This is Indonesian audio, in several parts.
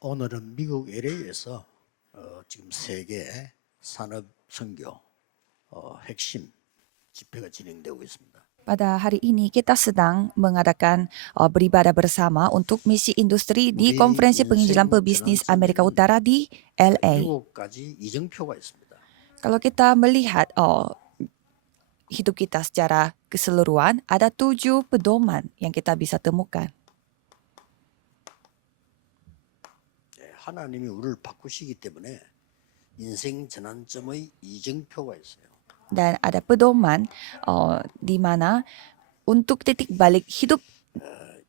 오늘은 미국 LA에서 지금 세계 산업 선교 핵심 집회가 진행되고 있습니다. Pada hari ini kita sedang mengadakan beribadah bersama untuk misi industri di 우리 Konferensi Penginjilan 인생 Pebisnis Amerika 전환점에는 Utara di LA. 7가지 이정표가 있습니다. Kalau kita melihat hidup kita secara keseluruhan, ada 7 pedoman yang kita bisa temukan. 하나님이 우리를 바꾸시기 때문에 인생 전환점의 이정표가 있어요. Dan ada pedoman di mana untuk titik balik hidup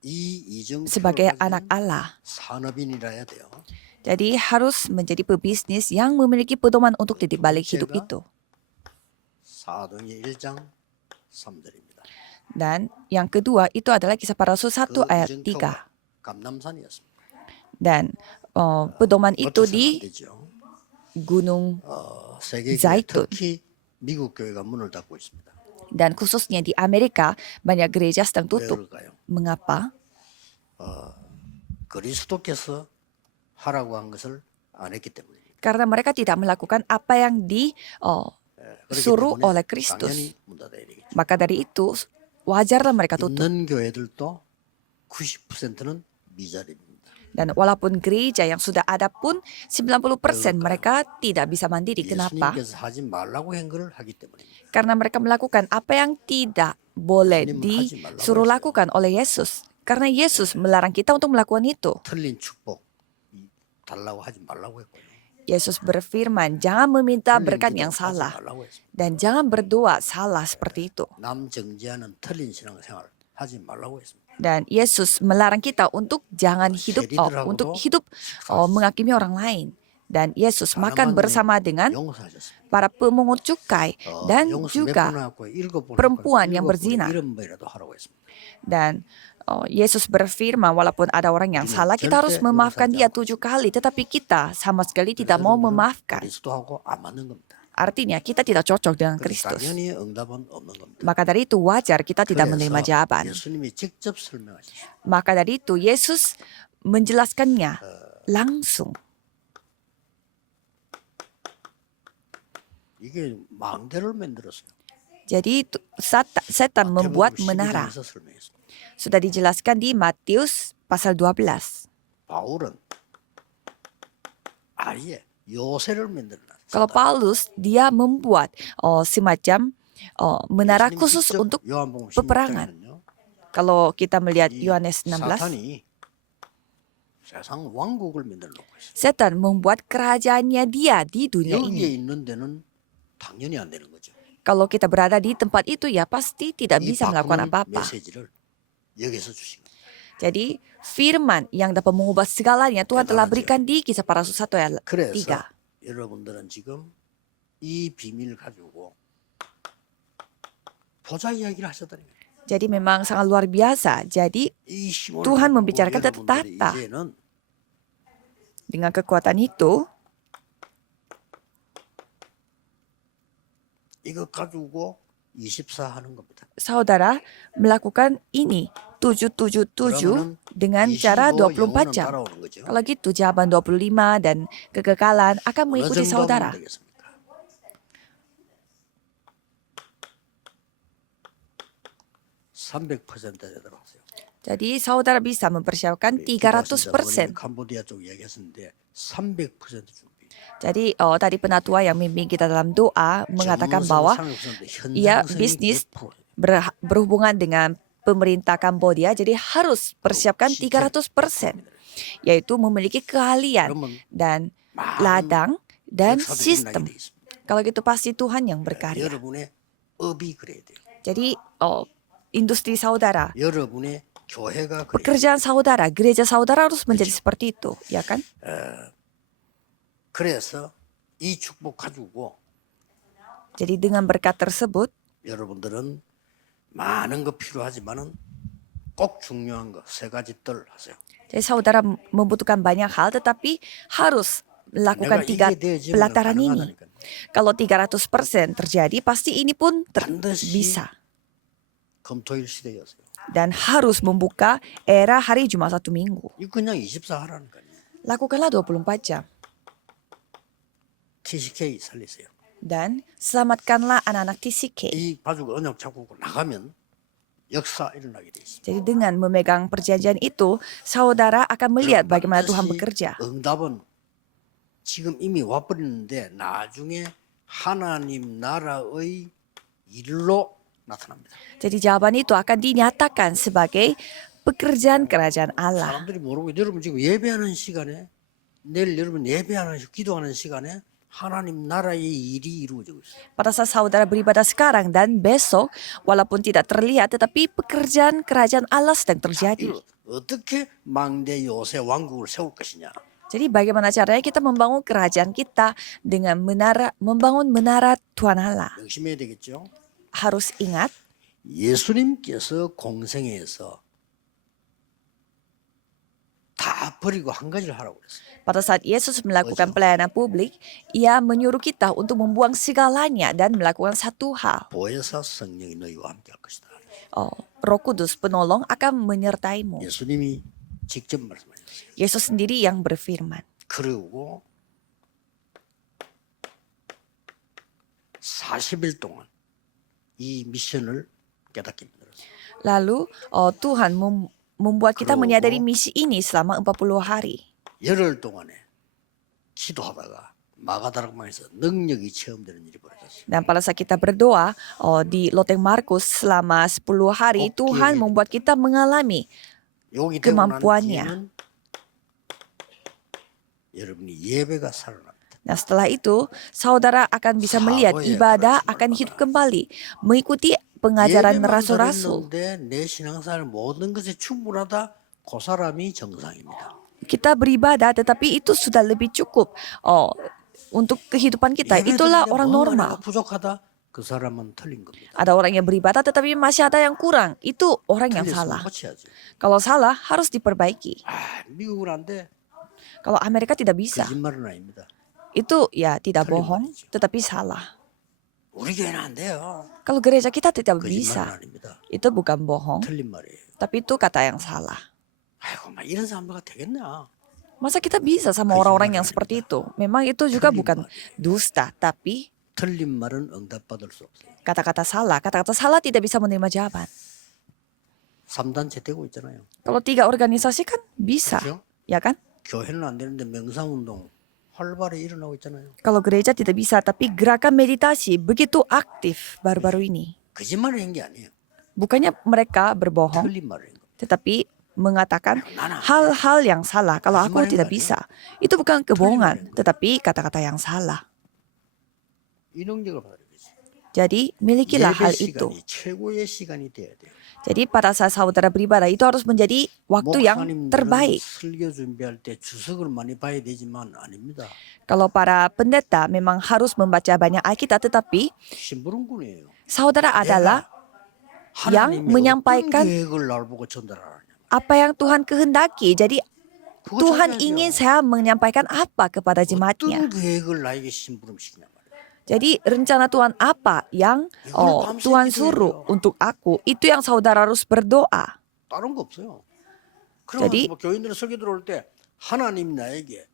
이 이정표를 sebagai 가진 anak Allah. 산업인이라야 돼요. Jadi harus menjadi pebisnis yang memiliki pedoman untuk titik balik hidup itu. 사도행전 1장 3절입니다. Dan yang kedua itu adalah Kisah Para Rasul 1 그 ayat 이정표가 3. 감남산이었습니다. Dan pedoman itu 놓쳐서는 안 di 되죠. Gunung 세계에 Zaitun. 특히 미국 교회가 문을 닫고 있습니다. Dan khususnya di Amerika banyak gereja sedang 왜 tutup. 그럴까요? Mengapa? 그리스도께서 하라고 한 것을 안 했기 때문입니다. Karena mereka tidak melakukan apa yang disuruh 그렇기 oleh 때문에 Kristus. 당연히 문 닫아야 되겠죠. Maka dari itu wajarlah mereka tutup. 있는 교회들도 90%는 미자립니다. Dan walaupun gereja yang sudah ada pun 90% mereka tidak bisa mandiri. Kenapa? 예수님께서 하지 말라고 한 것을 하기 때문입니다. Karena mereka melakukan apa yang tidak boleh disuruh lakukan oleh Yesus. Karena Yesus melarang kita untuk melakukan itu. 틀린 축복 달라고 하지 말라고 했고요. Yesus berfirman, jangan meminta berkat yang 하지 salah. 말라고 했습니다. Dan jangan berdoa salah seperti itu. 남 정죄하는 틀린 신앙생활 하지 말라고 했습니다. Dan Yesus melarang kita untuk jangan hidup menghakimi orang lain. Dan Yesus makan bersama dengan 용서하셨습니다. para pemungut cukai dan 용서 몇 juga 번 하고 7번 perempuan 하고 yang 7번의 berzina. 이런 번이라도 하라고 했습니다. Dan Yesus berfirman, walaupun ada orang yang salah, kita harus memaafkan dia 7 kali. Tetapi kita sama sekali tidak mau memaafkan. 그리스도하고 안 맞는 겁니다. Artinya kita tidak cocok dengan 그래서 Kristus. 당연히 응답은 없는 겁니다. Maka dari itu wajar kita tidak menerima 그래서 jawaban. 예수님이 직접 설명하셨습니다. Maka dari itu Yesus menjelaskannya langsung. 이게 망대를 만들었어요. Jadi setan membuat menara. 12장에서 설명했습니다. Sudah dijelaskan di Matius pasal 12. 바울은 아예 요새를 만들어놨어요. Kalau Paulus, dia membuat semacam menara khusus untuk peperangan. Kalau kita melihat Yohanes 16, 사탄이 세상 왕국을 만들어 놓고 있어요. setan membuat kerajaannya dia di dunia 여기에 ini. 있는 데는 당연히 안 되는 거죠. Kalau kita berada di tempat itu ya pasti tidak 이 bisa melakukan 바꾸는 apa-apa. 메시지를 여기서 주신 거예요. Jadi firman yang dapat mengubah segalanya Tuhan telah berikan di Kisah Para Rasul 1 ayat 그래서 3. 여러분들은 지금 이 비밀 가지고 보좌 이야기를 하셨다는 거예요. Jadi memang sangat luar biasa. Jadi 이 힘을 Tuhan 가지고 membicarakan 여러분들이 tata. 이제는 dengan kekuatan itu, 이거 가지고 24 하는 겁니다. saudara melakukan ini 777 dengan cara 24 jam. 따라오는 거죠. Kalau gitu jawaban 25 dan kekekalan akan 어느 mengikuti 정도 saudara. 하면 되겠습니까? 300% 되도록 하세요. Jadi saudara bisa mempersiapkan 300%. 캄보디아 쪽 얘기했었는데 300% 준비. Jadi tadi penatua yang memimpin kita dalam doa mengatakan bahwa ia bisnis berhubungan dengan pemerintah Kambodia, jadi harus persiapkan 300%, yaitu memiliki keahlian dan ladang dan sistem. Kalau gitu pasti Tuhan yang berkarya. 여러분의 업이 그래야 돼요. Jadi industri saudara, 여러분의 교회가 그래야 돼요. pekerjaan saudara, gereja saudara harus menjadi seperti itu, ya kan? 그래서 이 축복 가지고 Jadi dengan berkat tersebut, 여러분들은 많은 거 필요하지만은 꼭 중요한 거 3가지들 하세요. jadi saudara membutuhkan banyak hal, tetapi harus melakukan 3 pelataran ini. Kalau 300% terjadi, pasti ini pun bisa. 금토일 시대였어요. Dan harus membuka era hari Jumat 1 minggu. 이 그냥 24 하라는 거예요. lakukanlah 24 jam. TCK 살리세요. Dan selamatkanlah anak-anak TCK. 이 가지고 언약 잡고 나가면 역사 일어나게 돼 있습니다. Jadi dengan memegang perjanjian itu, saudara akan melihat bagaimana Tuhan bekerja. 응답은 지금 이미 와버렸는데 나중에 하나님 나라의 일로 나타납니다. Jadi jawaban itu akan dinyatakan sebagai pekerjaan kerajaan Allah. 사람들이 모르고 여러분 지금 예배하는 시간에 내일 여러분 예배하는 기도하는 시간에 하나님 나라의 일이 이루어지고 있어요. Pada saat saudara beribadah sekarang dan besok, walaupun tidak terlihat, tetapi pekerjaan kerajaan Allah sedang terjadi. 어떻게 망대 요새 왕국을 세울 것이냐? Jadi bagaimana caranya kita membangun kerajaan kita dengan membangun menara Tuhan Allah? 명심해야 되겠죠. Harus ingat, 예수님께서 공생애에서 다 버리고 한 가지를 하라고 그랬어요. pada saat Yesus melakukan pelayanan publik, ia menyuruh kita untuk membuang segalanya dan melakukan satu hal. 보혜사 성령이 너희와 함께 할 것이다. Roh Kudus penolong akan menyertaimu. 예수님이 직접 말씀하셨어요. Yesus sendiri yang berfirman. 그리고 40일 동안 이 미션을 깨닫게 만들었어요. Lalu Tuhan membuat kita menyadari misi ini selama 40 hari. 열흘 동안에 기도하다가 마가다락방에서 능력이 체험되는 일이 벌어졌어요. Dan pada saat kita berdoa di Loteng Markus selama 10 hari, Tuhan membuat kita mengalami 여기 되고 난 kemampuannya. 뒤에는 여러분이 예배가 살아납니다. Nah setelah itu, saudara akan bisa melihat ibadah akan hidup kembali, mengikuti pengajaran 예배만 rasul-rasul. 드렸는데 내 신앙생활 모든 것에 충분하다. 그 사람이 정상입니다. Kita beribadah, tetapi itu sudah lebih cukup untuk kehidupan kita. Itulah orang normal. 부족하다. 그 사람은 틀린 겁니다. Ada orang yang beribadah, tetapi masih ada yang kurang. Itu orang yang salah. 고쳐야죠. Kalau salah, harus diperbaiki. 미국은 안 돼. Kalau Amerika tidak bisa. 거짓말은 아닙니다. Itu ya tidak 틀린 bohong, 말이죠. tetapi salah. 우리 교회는 안 돼요. Kalau gereja kita tidak 거짓말은 bisa, 아닙니다. itu bukan bohong, 틀린 말이에요. tapi itu kata yang salah. 아이고, 막 이런 사람들과 되겠나? Masa kita bisa sama orang-orang yang seperti itu? Memang itu juga bukan dusta, tapi 틀린 말은 응답받을 수 없어요. kata-kata salah tidak bisa menerima jawaban. 3단체 되고 있잖아요. Kalau 3 organisasi kan bisa, 그렇죠? ya kan? 교회는 안 되는데 명상운동 활발히 일어나고 있잖아요. Kalau gereja tidak bisa, tapi gerakan meditasi begitu aktif baru-baru ini. 거짓말을 한 게 아니에요. Bukannya mereka berbohong, 틀린 말을 한 거. tetapi mengatakan hal-hal yang salah. Kalau aku tidak bisa, itu bukan kebohongan, tetapi kata-kata yang salah. 이 능력을 받아야 되지. Jadi milikilah 예배 hal itu. 시간이 최고의 시간이 돼야 돼요. Jadi pada saat saudara beribadah itu harus menjadi waktu yang 목사님들은 terbaik. 설교 준비할 때 주석을 많이 봐야 되지만 아닙니다. Kalau para pendeta memang harus membaca banyak Alkitab, tetapi 심부름꾼이에요. saudara adalah yang 하나님의 menyampaikan 어떤 계획을 날 보고 전달하느냐. apa yang Tuhan kehendaki. Jadi 그거 Tuhan 찾아야죠. ingin saya menyampaikan apa kepada jemaatnya. 어떤 계획을 나에게 심부름시키냐 말이에요. Jadi rencana Tuhan apa yang Tuhan suruh untuk aku, itu yang saudara harus berdoa. 다른 거 없어요. jadi- 그러면 뭐 교인들은 설교 들어올 때 하나님 나에게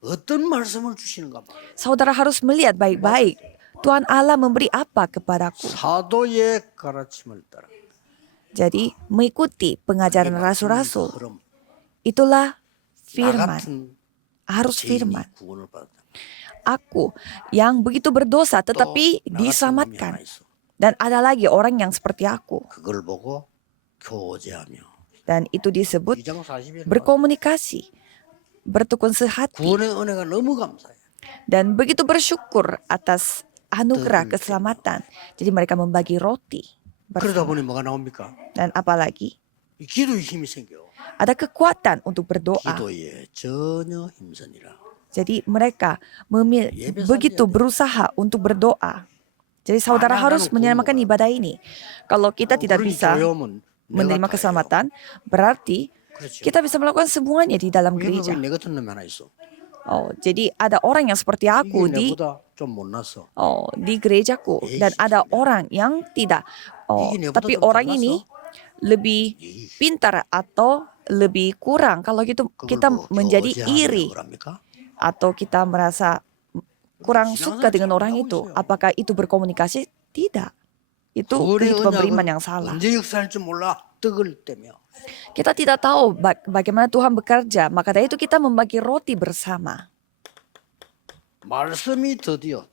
어떤 말씀을 주시는가 말이에요. Saudara harus melihat baik-baik. Tuhan Allah memberi apa kepadaku. 사도의 가르침을 따라 Jadi mengikuti pengajaran rasul-rasul. 흐름, Itulah 나 firman. 같은 Harus 죄인이 firman. 구원을 받았다. Aku yang begitu berdosa 또 tetapi 나 같은 놈이 하나 diselamatkan. 있어. Dan ada lagi orang yang seperti aku. 그걸 보고 교제하며 Dan itu disebut 2장 40일 berkomunikasi. Bertukun sehati. 구원의 은혜가 너무 감사해. Dan begitu bersyukur atas anugerah keselamatan. Jadi mereka membagi roti 그러다 bersama. 보니 뭐가 나옵니까? Dan apalagi 이 기도의 힘이 생겨. ada kekuatan untuk berdoa. 기도에 전혀 힘쓰니라. Jadi mereka begitu berusaha untuk berdoa. Jadi saudara harus menyamakan ibadah ini. Kalau kita tidak bisa menerima keselamatan, berarti kita bisa melakukan semuanya di dalam gereja. 내 같은 놈이 하나 있어. Jadi ada orang yang seperti aku 이게 내보다 좀 못났어. di gerejaku dan ada orang yang tidak. Tapi orang ini lebih pintar atau lebih kurang kalau gitu 그걸 kita 뭐 menjadi 교제하느냐고 iri 그럽니까? atau kita merasa kurang suka dengan orang 잘못하고 itu. 있어요. Apakah itu berkomunikasi? Tidak. Itu 거래 kehidupan beriman 언약은 yang salah. 언제 역사할지 몰라 떡을 떼며 Kita tidak tahu bagaimana Tuhan bekerja, maka dari itu kita membagi roti bersama. 말씀이 드디어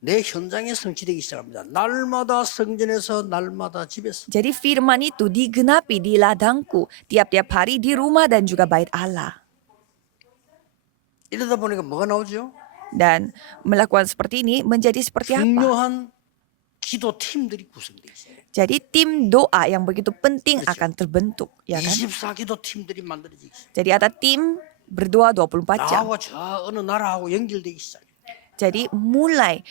내 현장에 성취되기 시작합니다. 날마다 성전에서 날마다 집에서. Jadi firman itu digenapi di ladangku tiap-tiap hari di rumah dan juga bait Allah. 이러다 보니까 뭐가 나오죠? Dan melakukan seperti ini menjadi seperti apa? 중요한 기도 팀들이 구성되어 있어요. Jadi tim doa yang begitu penting akan terbentuk, ya kan? 24기도 팀들이 만들어지기 시작해요. Jadi ada tim berdoa 24 jam. 나와 저 어느 나라하고 연결되기 시작해요. Jadi mulai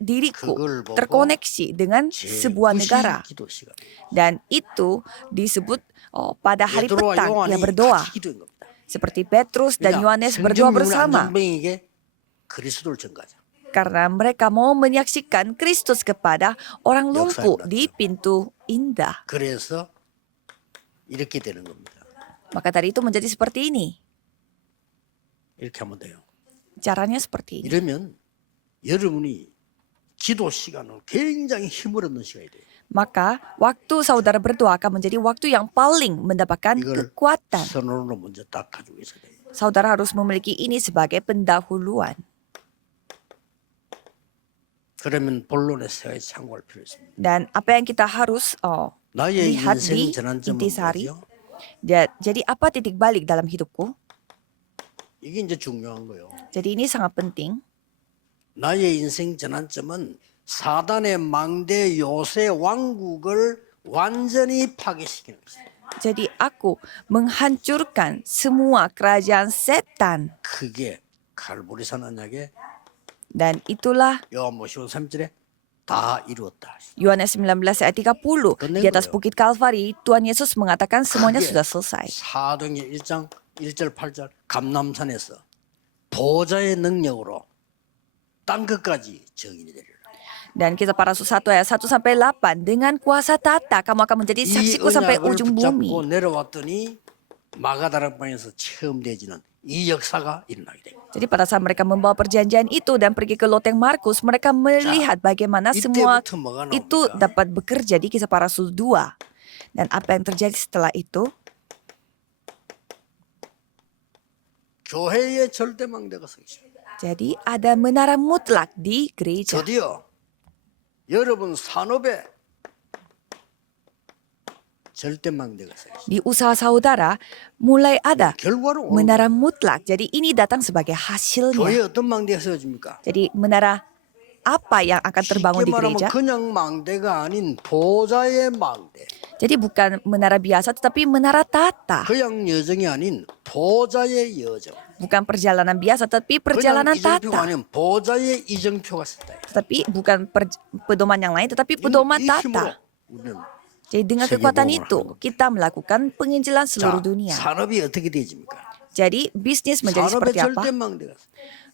diriku 그걸 보고 terkoneksi dengan sebuah negara. 기도 시간. Dan itu disebut pada hari 베드로와 petang ia 요한이 berdoa. 같이 기도한 겁니다. Seperti Petrus dan 왜냐? Yohanes berdoa bersama. 안전뱅이에게 그리스도를 전가하자. Karena mereka mau menyaksikan Kristus kepada orang lumpuh di pintu indah. 그래서 이렇게 되는 겁니다. Maka tadi itu menjadi seperti ini. 이렇게 하면 돼요. Caranya seperti ini. 이러면 여러분이 기도 시간을 굉장히 힘을 얻는 시간이 돼요. Maka waktu saudara berdoa akan menjadi waktu yang paling mendapatkan 이걸 kekuatan. 선언으로 먼저 딱 가지고 있어야 돼요. Saudara harus memiliki ini sebagai pendahuluan. 그러면 본론에 세워서 참고할 필요 있습니다. Dan apa yang kita harus 나의 lihat 인생 di 전환점은 intisari. 뭐죠? Jadi apa titik balik dalam hidupku? 이게 이제 중요한 거예요. Jadi ini sangat penting. 나의 인생 전환점은 사단의 망대 요새 왕국을 완전히 파괴시키는 것이다. Jadi aku menghancurkan semua kerajaan setan. 그게 갈보리산 언약의 Dan itulah 요한복음 13절에 다 이루었다. Yohanes 19 ayat 30. Di atas bukit Kalvari, Tuhan Yesus mengatakan semuanya sudah selesai. 사도행전 1장 1절 8절 감남산에서 보좌의 능력으로 땅 끝까지 정인이 되리라. Dan kisah para rasul 1 ayat 1 sampai 8. Dengan kuasa tata kamu akan menjadi 이 saksiku sampai 언약을 ujung 붙잡고 bumi. 내려왔더니 마가다락방에서 처음 되지는 이 역사가 일어나게 됩니다. Jadi pada saat mereka membawa perjanjian itu dan pergi ke loteng Markus, mereka melihat bagaimana semua 이때부터 뭐가 itu 나옵니까? dapat bekerja di kisah para rasul 2. Dan apa yang terjadi setelah itu? 교회의 절대망대가 서기 시작합니다. Jadi ada menara mutlak di gereja. 드디어 여러분 산업에 절대망대가 서기 시작합니다. Di usaha saudara mulai ada 결과로 오는 menara mutlak. Jadi ini datang sebagai hasilnya. 교회에 어떤 망대가 세워집니까? Jadi menara apa yang akan terbangun 쉽게 di 말하면 gereja? 그냥 망대가 아닌 보좌의 망대. Jadi bukan menara biasa tetapi menara tata. 그냥 여정이 아닌 보좌의 여정. Bukan perjalanan biasa tetapi 그냥 perjalanan 이정표가 tata. 아닌 보좌의 이정표가 있다. Tetapi bukan pedoman yang lain tetapi pedoman 이 힘으로 tata. 우리는 Jadi dengan 세계 kekuatan 보험을 itu 하는 겁니다. kita melakukan penginjilan seluruh 자, dunia. 산업이 어떻게 되집니까? Jadi bisnis menjadi 산업의 seperti apa? 절대망대가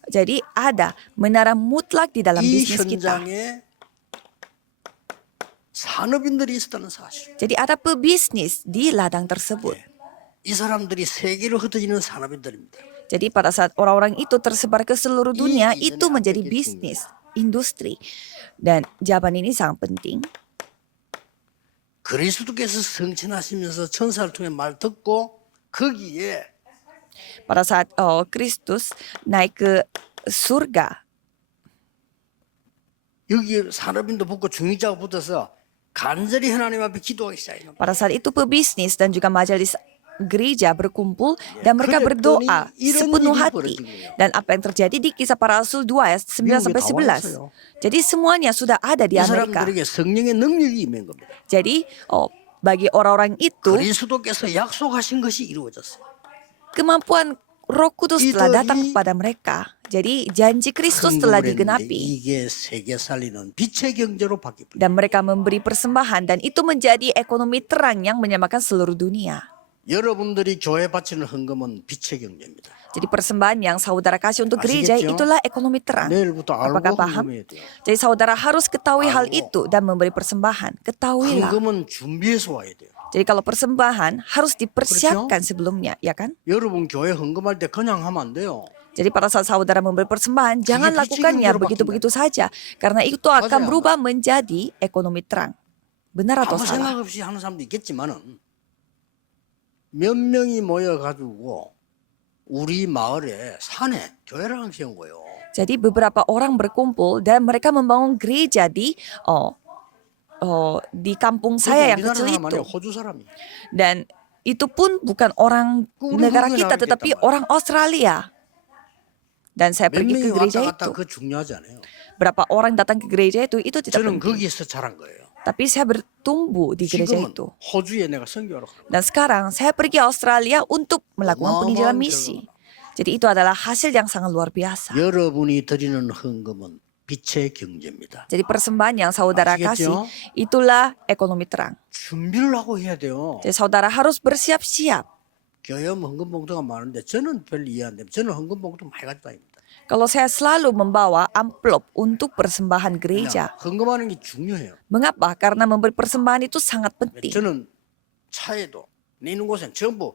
Jadi ada menara mutlak di dalam 이 bisnis kita. 현장에 산업인들이 있었다는 사실. Jadi ada pebisnis di ladang tersebut. 이 사람들이 세계로 흩어지는 산업인들입니다. Jadi pada saat orang-orang itu tersebar ke seluruh dunia, Ini itu menjadi aplikasi. bisnis, industri. Dan jawaban ini sangat penting. 그리스도께서 성천하시면서 천사를 통해 말 듣고 거기에 Pada saat Kristus naik ke surga, 여기 산업인도 붙고 중직자가 붙어서 간절히 하나님 앞에 기도하기 시작해요. pada saat itu pebisnis dan juga majelis gereja berkumpul dan mereka berdoa sepenuh hati. Dan apa yang terjadi di kisah para rasul 2 ayat 9 sampai 11. Jadi semuanya sudah ada di 이 Amerika. 사람들에게 성령의 능력이 임한 겁니다. Jadi bagi orang-orang itu 그리스도께서 약속하신 것이 이루어졌어요. kemampuan Roh Kudus telah datang 이들이 kepada mereka. Jadi janji Kristus 헌금을 telah 했는데 digenapi. 이게 세계 살리는 빛의 경제로 바뀌었습니다. Dan mereka memberi persembahan dan itu menjadi ekonomi terang yang menyamakan seluruh dunia. 여러분들이 교회 바치는 헌금은 빛의 경제입니다. Jadi persembahan yang saudara kasih untuk gereja 아시겠죠? itulah ekonomi terang. 내일부터 Apakah 알고 paham? 헌금해야 돼요. Jadi saudara harus ketahui hal 알고. itu dan memberi persembahan. Ketahuilah. 헌금은 준비해서 와야 돼요. Jadi kalau persembahan harus dipersiapkan sebelumnya, ya kan? 여러분 교회 헌금할 때 그냥 하면 안 돼요. Jadi pada saat saudara memberi persembahan, jangan lakukannya begitu-begitu saja. Karena itu akan berubah menjadi ekonomi terang. Benar atau 아무 salah? 생각 없이 하는 사람도 있겠지만은 몇 명이 모여가지고 우리 마을에 산에 교회를 하나 세운 거예요. Jadi beberapa orang berkumpul dan mereka membangun gereja di kampung saya yang 우리나라 kecil 사람 itu. 아니에요. 호주 사람이. Dan itu pun bukan orang negara kita, tetapi orang Australia. Dan saya 몇 pergi ke 명이 gereja 왔다 갔다 itu. 그거 중요하지 않아요. Berapa orang datang ke gereja itu tidak 저는 penting. 거기에서 자란 거예요. Tapi saya bertumbuh di gereja 지금은 itu. 호주에 내가 선교하러 가는 거예요. Dan sekarang saya pergi Australia untuk melakukan penginjilan 어마어마한 misi. Jadi itu adalah hasil yang sangat luar biasa. 여러분이 드리는 헌금은 빛의 경제입니다. Jadi persembahan yang saudara kasih, 아시겠죠? itulah ekonomi terang. 준비를 하고 해야 돼요. Jadi saudara harus bersiap-siap. 교회 헌금 봉투가 많은데 저는 별 이해 안 됩니다. 저는 헌금 봉투 많이 가지고 다닙니다. Kalau saya selalu membawa amplop untuk persembahan 그냥 gereja. 헌금하는 게 중요해요. Mengapa? Karena memberi persembahan itu sangat penting. 저는 차에도 내는 곳엔 전부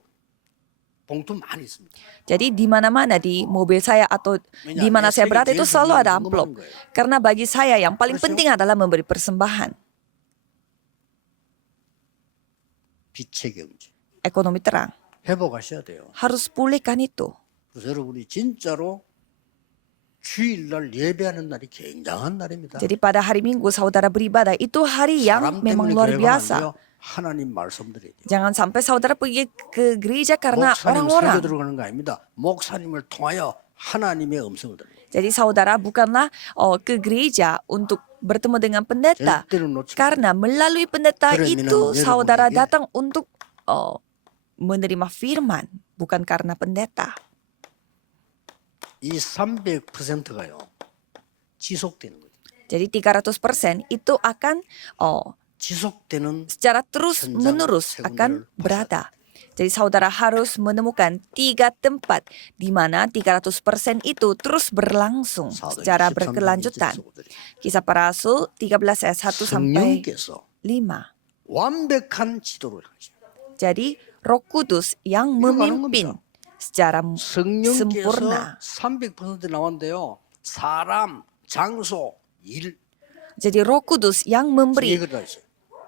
봉투 많이 있습니다. Jadi di mana-mana di mobil saya atau di mana saya berada itu selalu ada amplop. Karena bagi saya yang paling penting adalah memberi persembahan. 빛의 경제 Ekonomi terang. 회복하셔야 돼요. Harus pulihkan itu. 그래서 여러분이 진짜로 주일날 예배하는 날이 굉장한 날입니다. Jadi pada hari Minggu saudara beribadah itu hari yang 사람 memang 때문에 luar 교회 가면 안 biasa. 돼요. 하나님 말씀 드려야 돼요. Jangan sampai saudara pergi ke gereja karena 목사님 설교 orang-orang. 들어가는 거 아닙니다. 목사님을 통하여 하나님의 음성을 들어요. Jadi saudara bukanlah ke gereja untuk bertemu dengan pendeta. 절대로 놓치지 Karena melalui pendeta 그러면은 itu saudara 여러분에게 datang untuk menerima firman, bukan karena pendeta. 이 300%가요. 지속되는 거예요. Jadi 300% itu akan 지속되는 secara terus-menerus akan berada. Jadi saudara harus menemukan 3 tempat di mana 300% itu terus berlangsung secara berkelanjutan. Kisah Para Rasul 13 ayat 1 sampai 5. 완벽한 지도를 하십니다. Jadi Roh Kudus yang memimpin secara sempurna. 성령께서 300% 나왔는데요. 사람, 장소, 일. Jadi Roh Kudus yang memberi 이걸 다 있어요.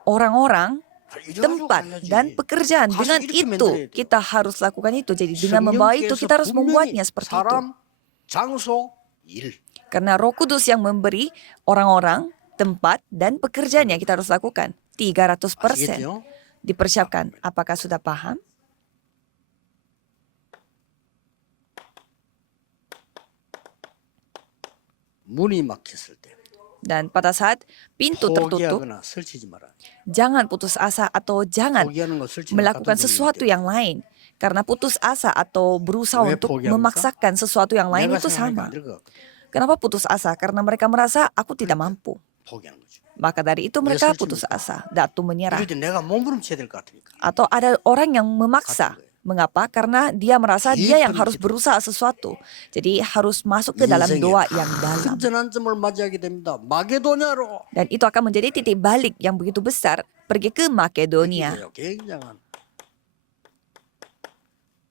orang-orang, 이래가지고 tempat, 가야지. dan pekerjaan. 가서 Dengan 이렇게 itu 만들어야 돼요. kita harus lakukan itu. Jadi dengan membawa itu kita harus membuatnya seperti itu. 사람, 장소, 일. Karena Roh Kudus yang memberi orang-orang, tempat, dan pekerjaan yang kita harus lakukan. 300%. 아시겠죠? Dipersiapkan. Apakah sudah paham? 문이 막혔을 때 Dan pada saat pintu tertutup, 포기하거나 설치지 마라. jangan putus asa atau jangan 포기하는 거 설치는 melakukan 같은 sesuatu 소리이기 yang lain. Karena putus asa atau berusaha 왜 untuk 포기합니까? memaksakan sesuatu yang lain 내가 itu 생각하니까 sama. 안 될 것 같거든. Kenapa putus asa? Karena mereka merasa aku tidak mampu. 포기하는 거죠. Maka dari itu mereka putus asa, datu menyerah. 이럴 때 내가 몸부림쳐야 될 것 같으니까. Atau ada orang yang memaksa. Mengapa? Karena dia merasa dia yang harus berusaha sesuatu. Jadi harus masuk ke dalam doa yang dalam. 완전한 점을 맞이하게 됩니다. 마게도냐로. Dan itu akan menjadi titik balik yang begitu besar. Pergi ke Makedonia. 굉장한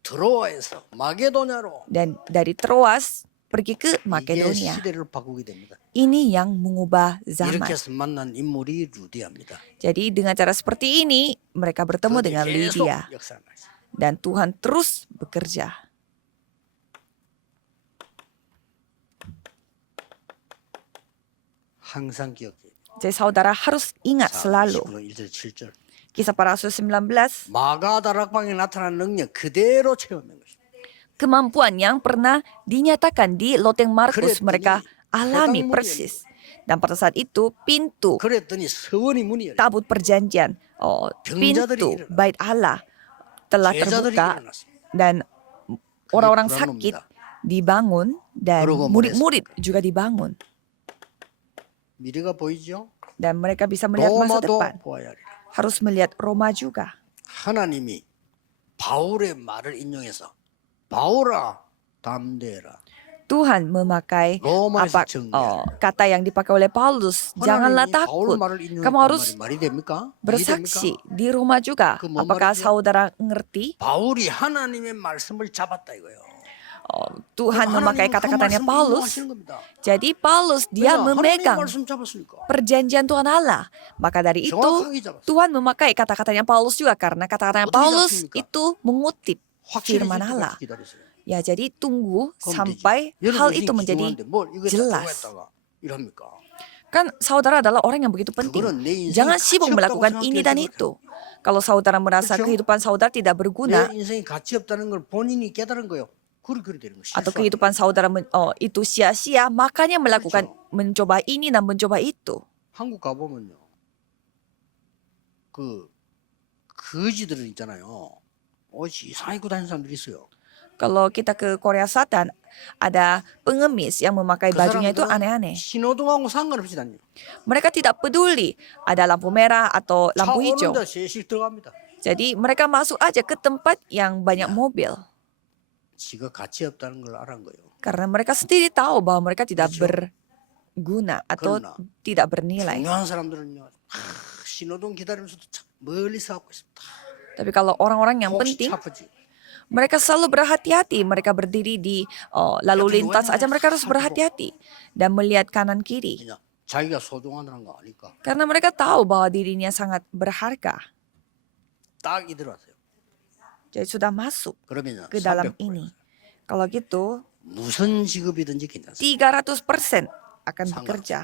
드로아에서 마게도냐로. Dan dari Troas pergi ke 이게 Makedonia. 시대를 바꾸게 됩니다. Ini yang mengubah zaman. 이렇게 해서 만난 인물이 루디아입니다. Jadi dengan cara seperti ini mereka bertemu 그들이 dengan 계속 Lydia. 역사를 하시죠. Dan Tuhan terus bekerja. 항상 기억해야 돼요. Jadi saudara harus ingat selalu. 1절 7절. Kisah Para Rasul 19. 마가다락방에 나타난 능력 그대로 체험한 것입니다. Kemampuan yang pernah dinyatakan di loteng Markus 그랬더니 mereka alami 해당물이 persis. Dan pada saat itu pintu 그랬더니 서원이 문이 열려. tabut perjanjian, pintu bait Allah telah 제자들이 terbuka 일어났습니다. dan orang-orang 불안합니다. sakit dibangun dan 그러고 murid-murid juga dibangun. 미래가 보이죠? Dan mereka bisa melihat masa 로마도 depan. 보아야 하리라. Harus melihat Roma juga. 하나님이 바울의 말을 인용해서 바울아 담대해라. Tuhan memakai 로마에서 정리하라. kata yang dipakai oleh Paulus. Janganlah 하나님이 바울 takut. 말을 인용했단 Kamu harus 말이 됩니까? bersaksi di rumah juga. 그 뭐 Apakah 말이죠? saudara ngerti? 바울이 하나님의 말씀을 잡았다 이거예요. Tuhan memakai 하나님은 그 kata-katanya 말씀을 Paulus. 인용하시는 겁니다. Jadi Paulus dia 왜냐? 하나님의 memegang 말씀 잡았으니까. perjanjian Tuhan Allah. Maka dari itu 정확하게 잡았어요. Tuhan memakai kata-katanya Paulus juga karena kata-katanya 어떻게 Paulus 잡습니까? itu mengutip 확실해질 firman Allah. 때까지 기다리세요. Ya jadi tunggu 그럼 sampai 되지. hal 여러분 itu menjadi 중요한데 뭘 이거 jelas. 했다가 이럽니까? Kan saudara adalah orang yang begitu penting. 그거는 내 인생이 Jangan 가치 sibuk 없다고 melakukan 생각해야지 ini dan 그렇게. itu. Kalau saudara merasa 그렇죠? kehidupan saudara tidak berguna 내 인생이 가치 없다는 걸 본인이 깨달은 거예요. 그렇게 되는 거 atau 실수. kehidupan saudara itu sia-sia, makanya melakukan 그렇죠. mencoba ini dan mencoba itu. 한국 가보면요. 그 거지들은 있잖아요. 이상하게 입고 다니는 사람들이 있어요. Kalau kita ke Korea Selatan, ada pengemis yang memakai 그 bajunya itu 사람들은 aneh-aneh. 신호등하고 상관없이 다녀요. Mereka tidak peduli ada lampu merah atau 차 lampu hijau. 오는데 셋씩 들어갑니다. Jadi mereka masuk aja ke tempat yang banyak mobil. 지가 가치 없다는 걸 알은 거예요. Karena mereka sendiri tahu bahwa mereka tidak 그렇죠. berguna atau 그러나 tidak bernilai. 중요한 사람들은요. 신호등 기다리면서도 참 멀리서 하고 있습니다. Tapi kalau orang-orang yang 혹시 penting, 차프지. mereka selalu berhati-hati. Mereka berdiri di lalu lintas aja mereka harus berhati-hati dan melihat kanan kiri. 그냥 자기가 소중하다는 거 아니까 Karena mereka tahu bahwa dirinya sangat berharga. 딱 이들어왔어요. Jadi sudah masuk 그러면 ke dalam 300%. ini. Kalau gitu, 무슨 직업이든지 괜찮습니다. 300% akan Sangat. bekerja.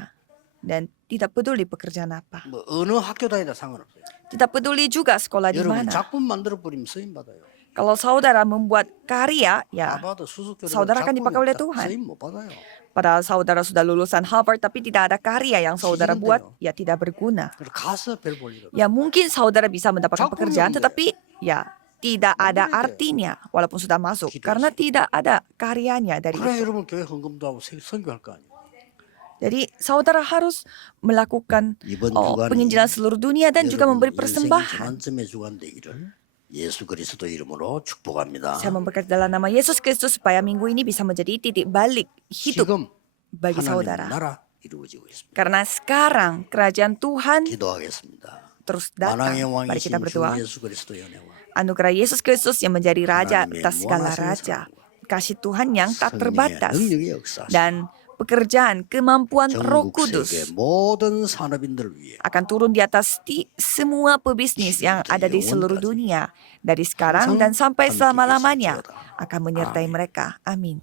Dan tidak peduli pekerjaan apa. 뭐 어느 학교 다니다 상관없어요. Tidak peduli juga sekolah di 여러분 mana. 작품 만들어 버리면 쓰임 받아요. Kalau saudara membuat karya, ya 아바도 수석교들 saudara akan dipakai oleh Tuhan. 쓰임 못 받아요. padahal saudara sudah lulusan Harvard tapi tidak ada karya yang saudara 지금도요. buat, ya tidak berguna. 그래서 가서 별 볼 일 없어요. Ya mungkin saudara bisa mendapatkan 작품이 pekerjaan 없는데. tetapi ya tidak ada 없는데. artinya walaupun sudah masuk 기도하세요. karena tidak ada karyanya dari 그래 itu. 여러분 교회 헌금도 하고 선교할 거 아니에요. Jadi saudara harus melakukan 이번 주간에 penginjilan seluruh dunia dan juga memberi 인생 persembahan. 전환점의 주간 되기를 예수 그리스도 이름으로 축복합니다. Saya memberkati dalam nama Yesus Kristus supaya minggu ini bisa menjadi titik balik hidup 지금 bagi 하나님의 saudara. 나라 이루어지고 있습니다. Karena sekarang kerajaan Tuhan 기도하겠습니다. terus datang. 만왕의 Mari kita 왕이신 주 berdoa. 예수 그리스도의 은혜와 Anugerah Yesus Kristus yang menjadi Raja 하나님의 atas segala 무한하신 raja. 사랑과 Kasih Tuhan yang tak 성령의 terbatas. 능력의 역사 Dan pekerjaan, kemampuan Roh 전국 Kudus 세계 모든 산업인들을 위해 akan turun di atas semua pebisnis yang ada di seluruh dunia. Dari sekarang dan sampai selama-lamanya akan menyertai mereka. Amin.